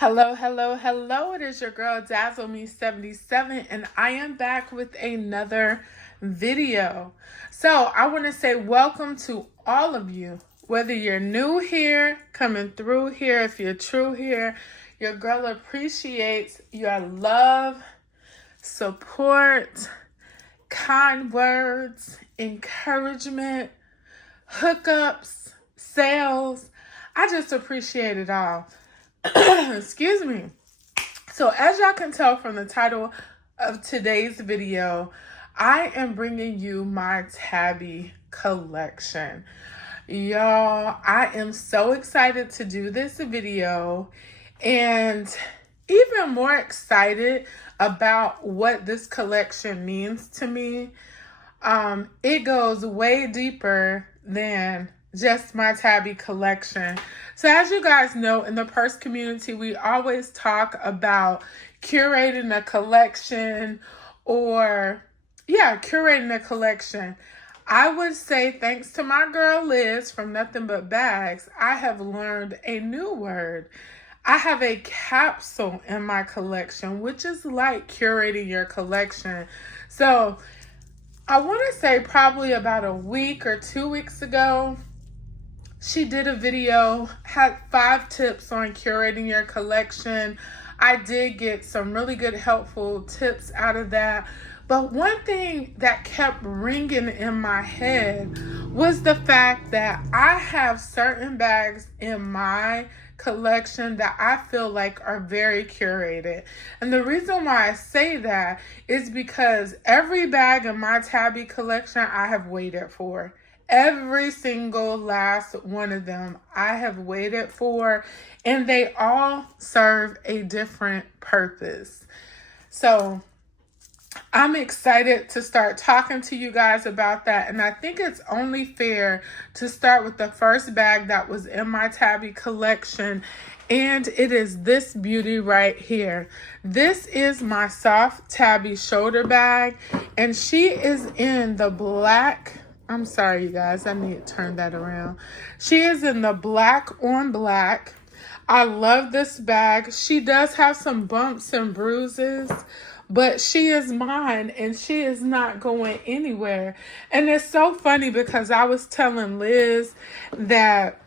Hello, hello, hello. It is your girl Dazzle Me 77 and I am back with another video. So I want to say welcome to all of you. Whether you're new here, coming through here, if you're true here, your girl appreciates your love, support, kind words, encouragement, hookups, sales. I just appreciate it all. Excuse me. So as y'all can tell from the title of today's video, I am bringing you my Tabby collection. Y'all, I am so excited to do this video and even more excited about what this collection means to me. It goes way deeper than just my Tabby collection. So as you guys know, in the purse community, we always talk about curating a collection curating a collection. I would say thanks to my girl Liz from Nothing But Bags, I have learned a new word. I have a capsule in my collection, which is like curating your collection. So I want to say probably about a week or 2 weeks ago, she did a video, had 5 tips on curating your collection. I did get some really good helpful tips out of that. But one thing that kept ringing in my head was the fact that I have certain bags in my collection that I feel like are very curated. And the reason why I say that is because every bag in my Tabby collection I have waited for. Every single last one of them I have waited for, and they all serve a different purpose. So I'm excited to start talking to you guys about that, and I think it's only fair to start with the first bag that was in my Tabby collection, and it is this beauty right here. This is my soft Tabby shoulder bag, and she is in the black. I'm sorry, you guys. I need to turn that around. She is in the black on black. I love this bag. She does have some bumps and bruises, but she is mine and she is not going anywhere. And it's so funny because I was telling Liz that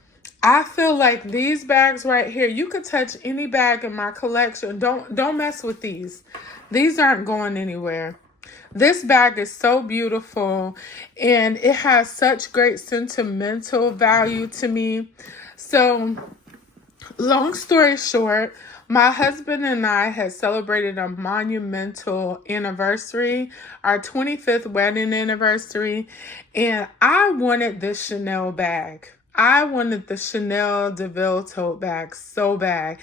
I feel like these bags right here, you could touch any bag in my collection. Don't mess with these. These aren't going anywhere. This bag is so beautiful and it has such great sentimental value to me. So, long story short, my husband and I had celebrated a monumental anniversary, our 25th wedding anniversary, and I wanted this Chanel bag. I wanted the Chanel DeVille tote bag so bad.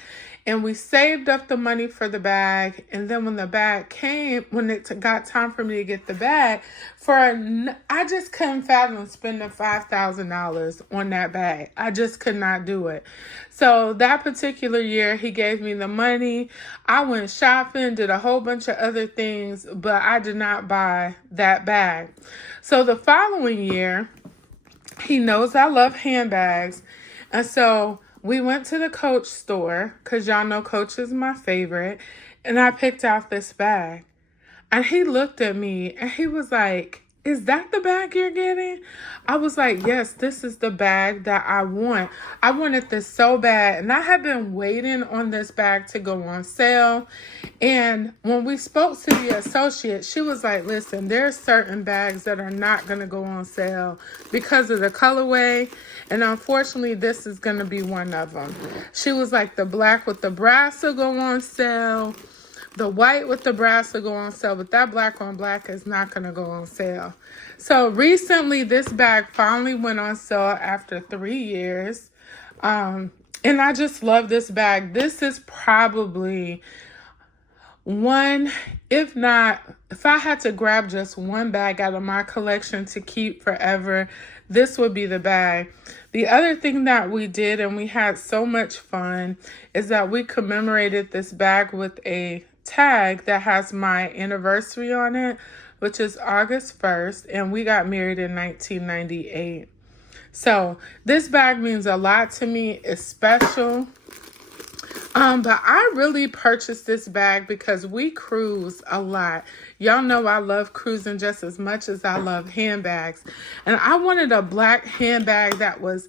And we saved up the money for the bag. And then when the bag came, when it got time for me to get the bag, I just couldn't fathom spending $5,000 on that bag. I just could not do it. So that particular year, he gave me the money. I went shopping, did a whole bunch of other things, but I did not buy that bag. So the following year, he knows I love handbags. And so we went to the Coach store, because y'all know Coach is my favorite, and I picked out this bag. And he looked at me and he was like, "Is that the bag you're getting?" I was like, "Yes, this is the bag that I want." I wanted this so bad, and I had been waiting on this bag to go on sale. And when we spoke to the associate, she was like, "Listen, there are certain bags that are not going to go on sale because of the colorway. And unfortunately, this is going to be one of them." She was like, "The black with the brass will go on sale. The white with the brass will go on sale, but that black on black is not going to go on sale." So recently, this bag finally went on sale after 3 years. And I just love this bag. This is probably one, if I had to grab just one bag out of my collection to keep forever, this would be the bag. The other thing that we did, and we had so much fun, is that we commemorated this bag with a tag that has my anniversary on it, which is August 1st, and we got married in 1998. So this bag means a lot to me. It's special. But I really purchased this bag because we cruise a lot. Y'all know I love cruising just as much as I love handbags. And I wanted a black handbag that was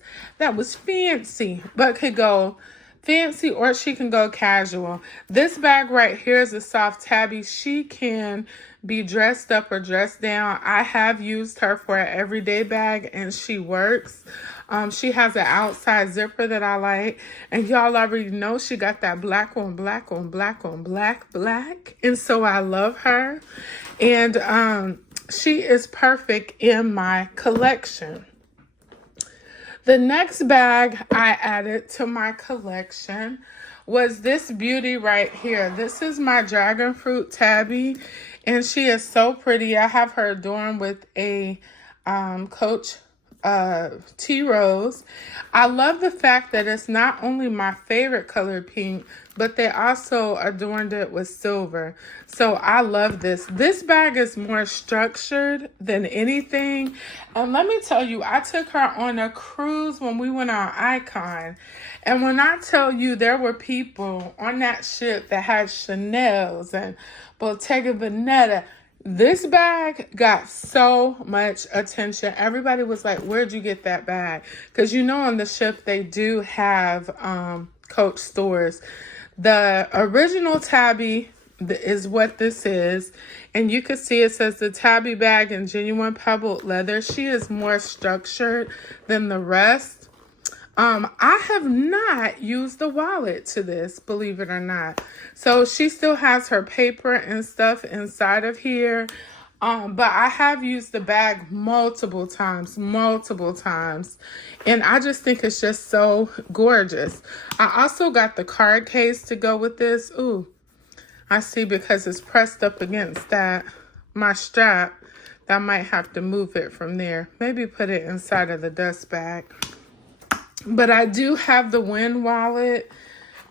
fancy, but could go fancy or she can go casual. This bag right here is a soft tabby. She can be dressed up or dressed down. I have used her for an everyday bag and she works. She has an outside zipper that I like. And y'all already know she got that black on black on black on black black. And so I love her. And she is perfect in my collection. The next bag I added to my collection was this beauty right here. This is my dragon fruit tabby, and she is so pretty. I have her adorned with a Coach tea rose. I love the fact that it's not only my favorite color pink, but they also adorned it with silver. So I love this. This bag is more structured than anything. And let me tell you, I took her on a cruise when we went on Icon. And when I tell you there were people on that ship that had Chanel's and Bottega Veneta, this bag got so much attention. Everybody was like, where'd you get that bag? Because you know on the ship they do have Coach stores. The original tabby is what this is. And you can see it says the tabby bag in genuine pebbled leather. She is more structured than the rest. I have not used the wallet to this, believe it or not. So she still has her paper and stuff inside of here. But I have used the bag multiple times. And I just think it's just so gorgeous. I also got the card case to go with this. Ooh, I see because it's pressed up against my strap, that I might have to move it from there. Maybe put it inside of the dust bag. But I do have the Win wallet.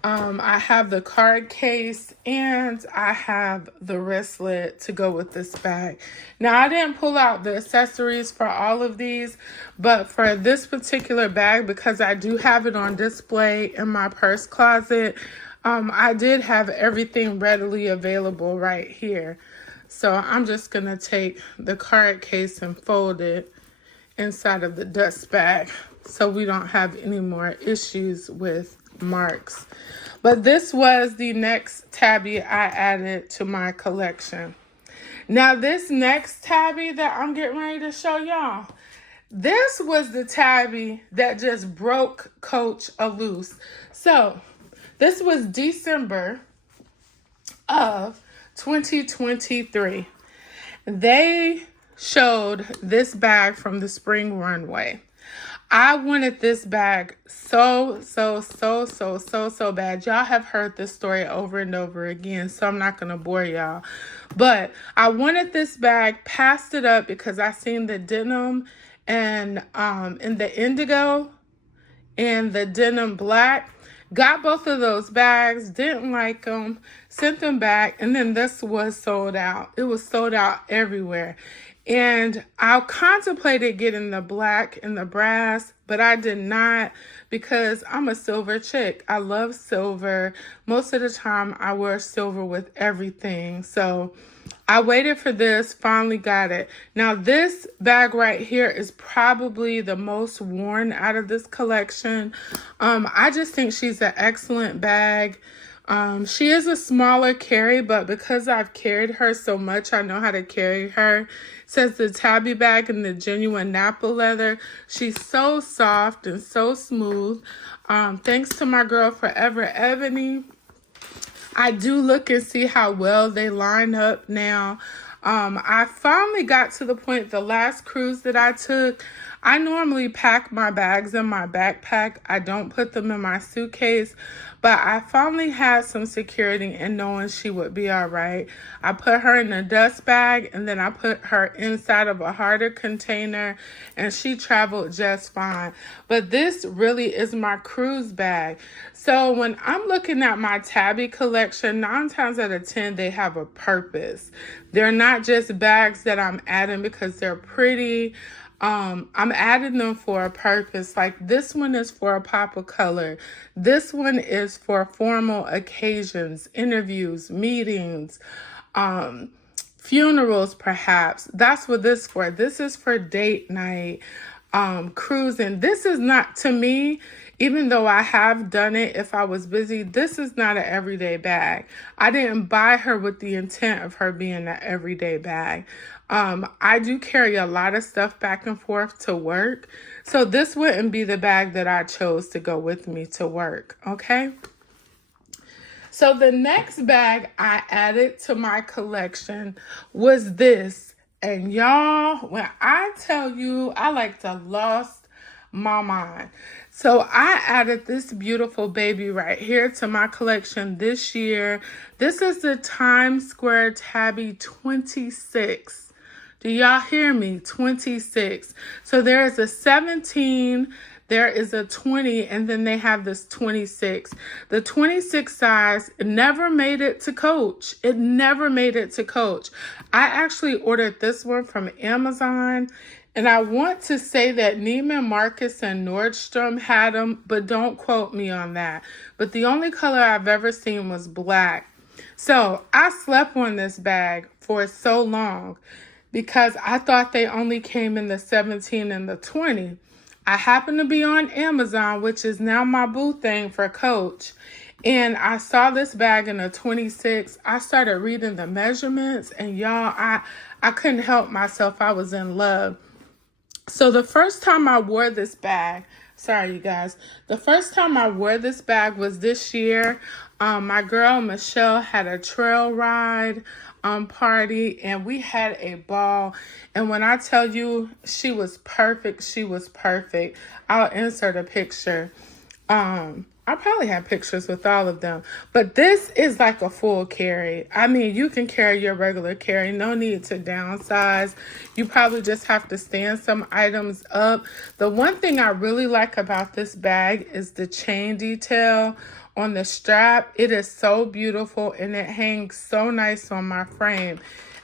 I have the card case and I have the wristlet to go with this bag. Now, I didn't pull out the accessories for all of these, but for this particular bag, because I do have it on display in my purse closet, I did have everything readily available right here. So I'm just going to take the card case and fold it inside of the dust bag so we don't have any more issues with marks. But this was the next tabby I added to my collection. Now this next tabby that I'm getting ready to show y'all, this was the tabby that just broke Coach loose. So this was December of 2023. They showed this bag from the spring runway. I wanted this bag so bad. Y'all have heard this story over and over again, so I'm not going to bore y'all. But I wanted this bag, passed it up because I seen the denim and in the indigo and the denim black. Got both of those bags, didn't like them, sent them back, and then this was sold out. It was sold out everywhere. And I contemplated getting the black and the brass, but I did not because I'm a silver chick. I love silver. Most of the time I wear silver with everything. So I waited for this, finally got it. Now this bag right here is probably the most worn out of this collection. I just think she's an excellent bag. She is a smaller carry, but because I've carried her so much, I know how to carry her. It says the tabby bag in the genuine Napa leather. She's so soft and so smooth. Thanks to my girl Forever Ebony. I do look and see how well they line up now. I finally got to the point, the last cruise that I took, I normally pack my bags in my backpack. I don't put them in my suitcase, but I finally had some security in knowing she would be all right. I put her in a dust bag and then I put her inside of a harder container and she traveled just fine. But this really is my cruise bag. So when I'm looking at my tabby collection, 9 times out of 10, they have a purpose. They're not just bags that I'm adding because they're pretty. I'm adding them for a purpose. Like this one is for a pop of color. This one is for formal occasions, interviews, meetings, um, funerals, perhaps. That's what this is for. This is for date night, cruising. This is not, to me, even though I have done it if I was busy, this is not an everyday bag. I didn't buy her with the intent of her being an everyday bag. I do carry a lot of stuff back and forth to work. So this wouldn't be the bag that I chose to go with me to work, okay? So the next bag I added to my collection was this. And y'all, when I tell you, I like to lost my mind. So I added this beautiful baby right here to my collection this year. This is the Times Square Tabby 26. Do y'all hear me? 26. So there is a 17, there is a 20, and then they have this 26. The 26 size never made it to Coach. It never made it to Coach. I actually ordered this one from Amazon, and I want to say that Neiman Marcus and Nordstrom had them, but don't quote me on that. But the only color I've ever seen was black. So I slept on this bag for so long because I thought they only came in the 17 and the 20. I happened to be on Amazon, which is now my boo thing for Coach, and I saw this bag in a 26. I started reading the measurements, and y'all, I couldn't help myself. I was in love. So the first time I wore this bag, sorry you guys, the first time I wore this bag was this year. My girl Michelle had a trail ride party, and we had a ball. And when I tell you she was perfect, she was perfect. I'll insert a picture. I probably have pictures with all of them, but this is like a full carry. I mean, you can carry your regular carry, no need to downsize. You probably just have to stand some items up. The one thing I really like about this bag is the chain detail on the strap. It is so beautiful, and it hangs so nice on my frame.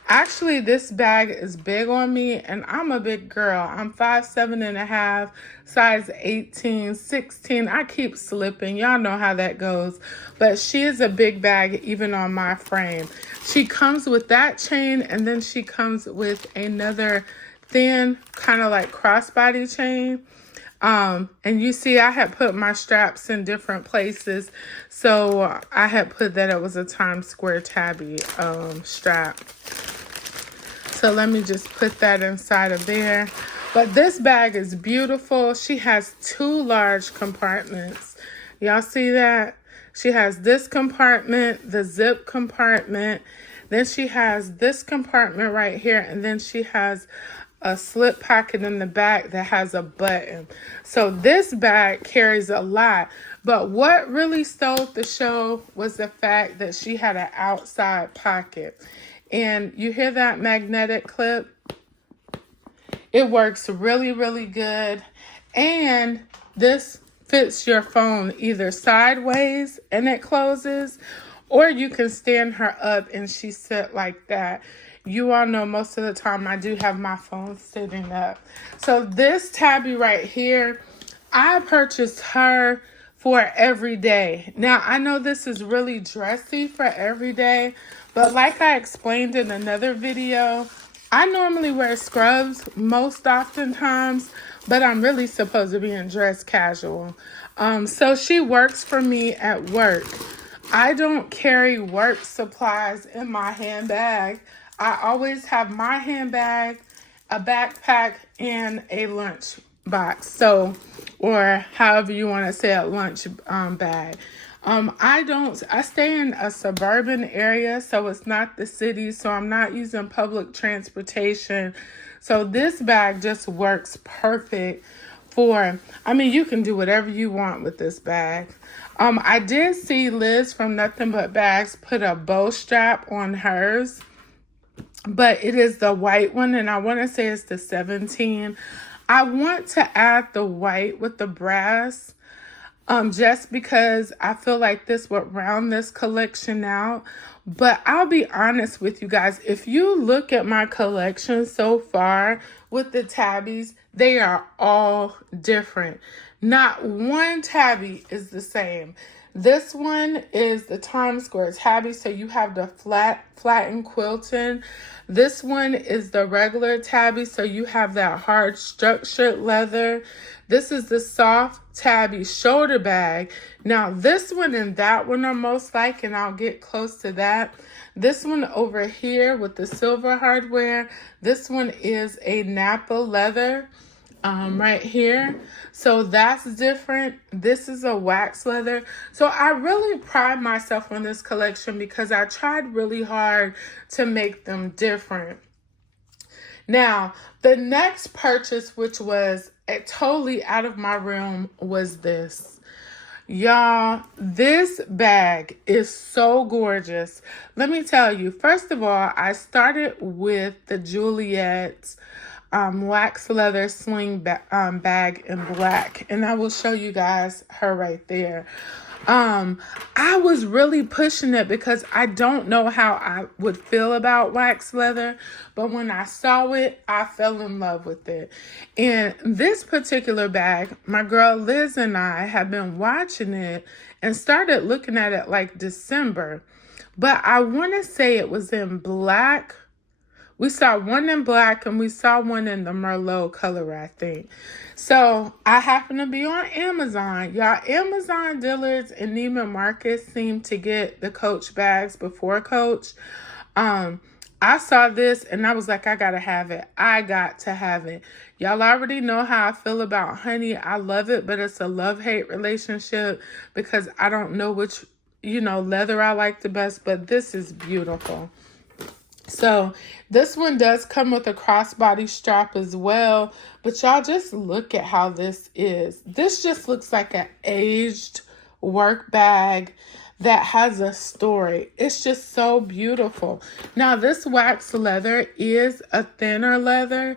Actually, this bag is big on me, and I'm a big girl. I'm 5'7.5", size 18, 16. I keep slipping. Y'all know how that goes. But she is a big bag even on my frame. She comes with that chain, and then she comes with another thin, kind of like crossbody chain. And you see, I had put my straps in different places. So I had put that it was a Times Square Tabby strap. So let me just put that inside of there. But this bag is beautiful. She has 2 large compartments. Y'all see that? She has this compartment, the zip compartment. Then she has this compartment right here. And then she has a slip pocket in the back that has a button. So this bag carries a lot. But what really stole the show was the fact that she had an outside pocket. And you hear that magnetic clip? It works really, really good. And this fits your phone either sideways and it closes, or you can stand her up and she sit like that. You all know most of the time I do have my phone sitting up. So this Tabby right here, I purchased her for every day. Now, I know this is really dressy for every day, but like I explained in another video, I normally wear scrubs most oftentimes, but I'm really supposed to be in dress casual. So she works for me at work. I don't carry work supplies in my handbag. I always have my handbag, a backpack, and a lunch box. So, or however you want to say a lunch bag. I stay in a suburban area, so it's not the city, so I'm not using public transportation. So this bag just works perfect for, I mean, you can do whatever you want with this bag. I did see Liz from Nothing But Bags put a bow strap on hers, but it is the white one, and I want to say it's the 17. I want to add the white with the brass. just because I feel like this would round this collection out. But I'll be honest with you guys, if you look at my collection so far with the tabbies, they are all different. Not one tabby is the same. This one is the Times Square tabby, so you have the flattened quilting. This one is the regular tabby, so you have that hard structured leather. This is the soft tabby shoulder bag. Now, this one and that one are most like, and I'll get close to that. This one over here with the silver hardware, this one is a Napa leather. Right here. So that's different. This is a wax leather. So I really pride myself on this collection because I tried really hard to make them different. Now, the next purchase, which was totally out of my realm, was this. Y'all, this bag is so gorgeous. Let me tell you, first of all, I started with the Juliet's wax leather sling bag in black, and I will show you guys her right there. I was really pushing it because I don't know how I would feel about wax leather, but when I saw it, I fell in love with it. And this particular bag, my girl Liz and I have been watching it and started looking at it like December, but I want to say it was in black. We saw one in black and we saw one in the Merlot color, I think. So I happen to be on Amazon. Y'all, Amazon dealers and Neiman Marcus seem to get the Coach bags before Coach. I saw this and I was like, I gotta have it. I got to have it. Y'all already know how I feel about honey. I love it, but it's a love-hate relationship because I don't know which, leather I like the best, but this is beautiful. So this one does come with a crossbody strap as well, but y'all just look at how this is. This just looks like an aged work bag that has a story. It's just so beautiful. Now this wax leather is a thinner leather.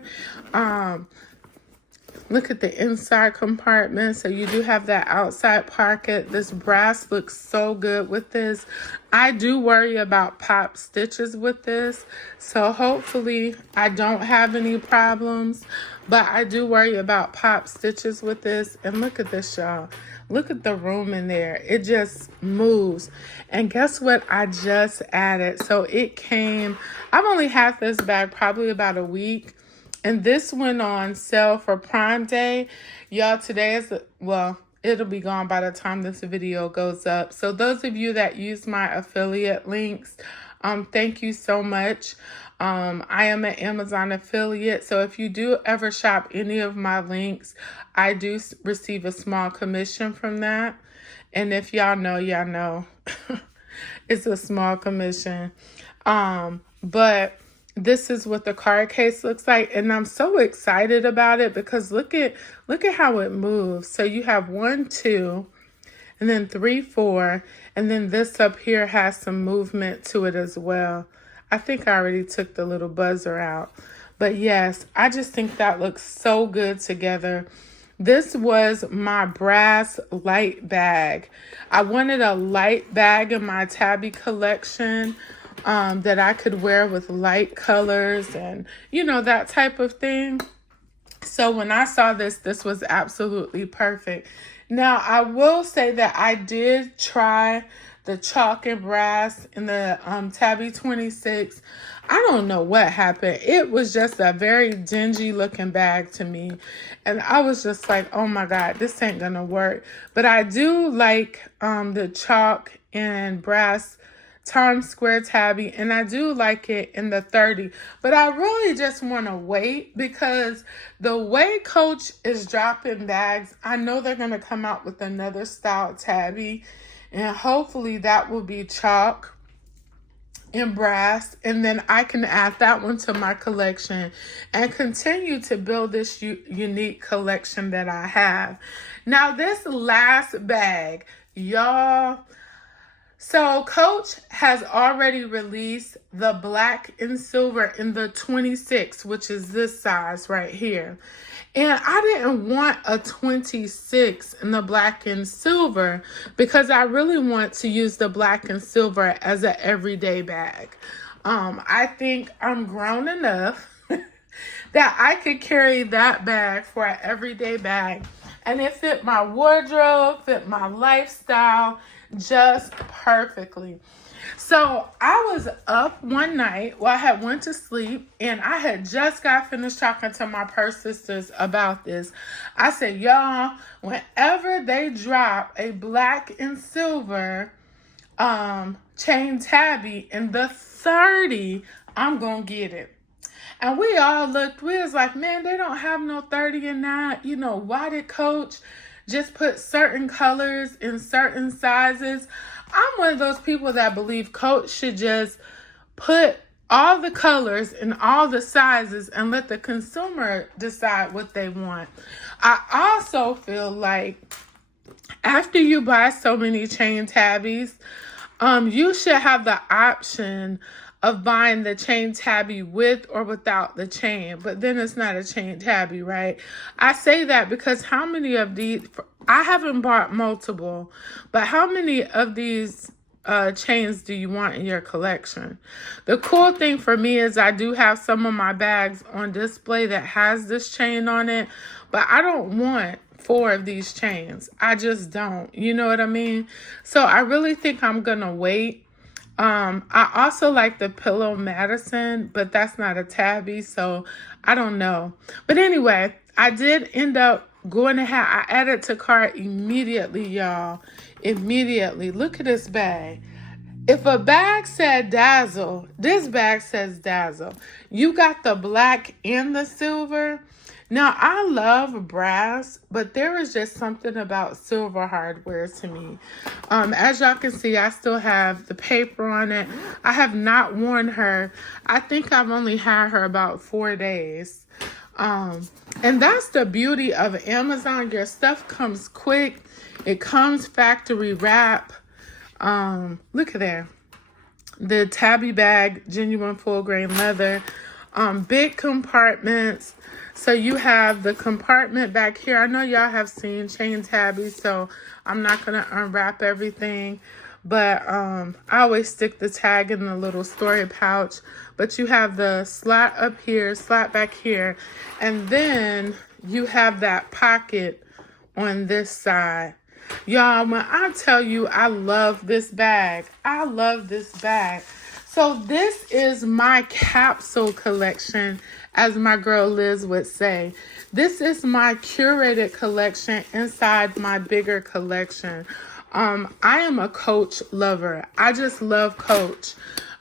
Look at the inside compartment. So you do have that outside pocket. This brass looks so good with this. I do worry about pop stitches with this. So hopefully I don't have any problems. But I do worry about pop stitches with this. And look at this, y'all. Look at the room in there. It just moves. And guess what I just added? So it came, I've only had this bag probably about a week. And this went on sale for Prime Day. Y'all, today is, it'll be gone by the time this video goes up. So those of you that use my affiliate links, thank you so much. I am an Amazon affiliate. So if you do ever shop any of my links, I do receive a small commission from that. And if y'all know, it's a small commission. But this is what the card case looks like, and I'm so excited about it because look at how it moves. So you have 1, 2, and then 3, 4, and then this up here has some movement to it as well. I think I already took the little buzzer out, but yes, I just think that looks so good together. This was my brass light bag. I wanted a light bag in my Tabby collection that I could wear with light colors and, that type of thing. So when I saw this was absolutely perfect. Now, I will say that I did try the chalk and brass in the Tabby 26. I don't know what happened. It was just a very dingy looking bag to me. And I was just like, oh my God, this ain't gonna work. But I do like the chalk and brass Times Square Tabby, and I do like it in the 30, but I really just want to wait because the way Coach is dropping bags, I know they're going to come out with another style Tabby, and hopefully that will be chalk and brass, and then I can add that one to my collection and continue to build this unique collection that I have. Now this last bag, y'all, so Coach has already released the black and silver in the 26, which is this size right here. And I didn't want a 26 in the black and silver because I really want to use the black and silver as an everyday bag. I think I'm grown enough that I could carry that bag for an everyday bag. And it fit my wardrobe, fit my lifestyle just perfectly. So I was up one night, I had went to sleep, and I had just got finished talking to my purse sisters about this. I said, y'all, whenever they drop a black and silver chain tabby in the 30, I'm gonna get it. And we all looked, we was like, man, they don't have no 30 in that. You know, why did Coach just put certain colors in certain sizes? I'm one of those people that believe Coach should just put all the colors in all the sizes and let the consumer decide what they want. I also feel like after you buy so many chain tabbies, you should have the option of buying the chain tabby with or without the chain, but then it's not a chain tabby, right? I say that because how many of these, I haven't bought multiple, but how many of these chains do you want in your collection? The cool thing for me is I do have some of my bags on display that has this chain on it, but I don't want 4 of these chains. I just don't, you know what I mean? So I really think I'm gonna wait. I also like the Pillow Madison, but that's not a tabby, so I don't know. But anyway, I did end up going ahead. I added to cart immediately, y'all. Immediately. Look at this bag. If a bag said Dazzle, this bag says Dazzle. You got the black and the silver. Now, I love brass, but there is just something about silver hardware to me. As y'all can see, I still have the paper on it. I have not worn her. I think I've only had her about 4 days. And that's the beauty of Amazon. Your stuff comes quick. It comes factory wrap. Look at there. The Tabby bag, genuine full grain leather. Big compartments. So you have the compartment back here. I know y'all have seen chain tabbies, so I'm not going to unwrap everything. But I always stick the tag in the little storage pouch. But you have the slot up here, slot back here. And then you have that pocket on this side. Y'all, when I tell you I love this bag, I love this bag. So this is my capsule collection, as my girl Liz would say. This is my curated collection inside my bigger collection. I am a Coach lover. I just love Coach.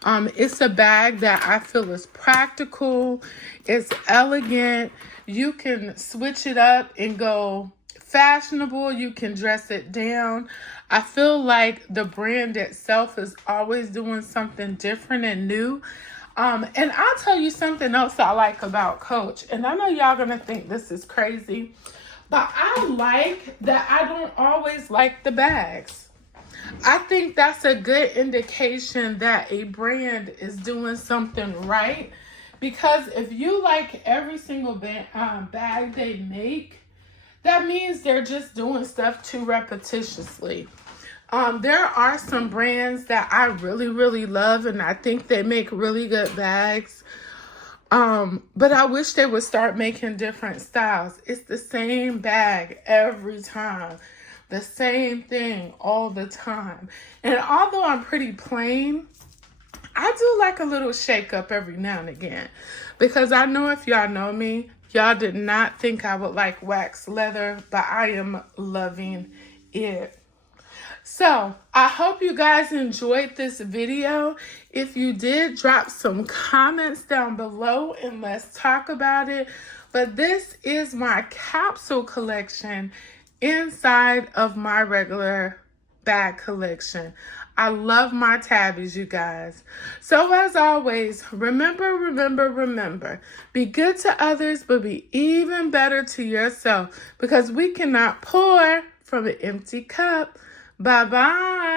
It's a bag that I feel is practical. It's elegant. You can switch it up and go fashionable. You can dress it down. I feel like the brand itself is always doing something different and new. And I'll tell you something else I like about Coach. And I know y'all gonna think this is crazy, but I like that I don't always like the bags. I think that's a good indication that a brand is doing something right. Because if you like every single bag they make, that means they're just doing stuff too repetitiously. There are some brands that I really, really love, and I think they make really good bags. But I wish they would start making different styles. It's the same bag every time. The same thing all the time. And although I'm pretty plain, I do like a little shake up every now and again. Because I know if y'all know me, y'all did not think I would like wax leather, but I am loving it. So, I hope you guys enjoyed this video. If you did, drop some comments down below and let's talk about it. But this is my capsule collection inside of my regular bag collection. I love my tabbies, you guys. So as always, remember, be good to others, but be even better to yourself, because we cannot pour from an empty cup. Bye-bye.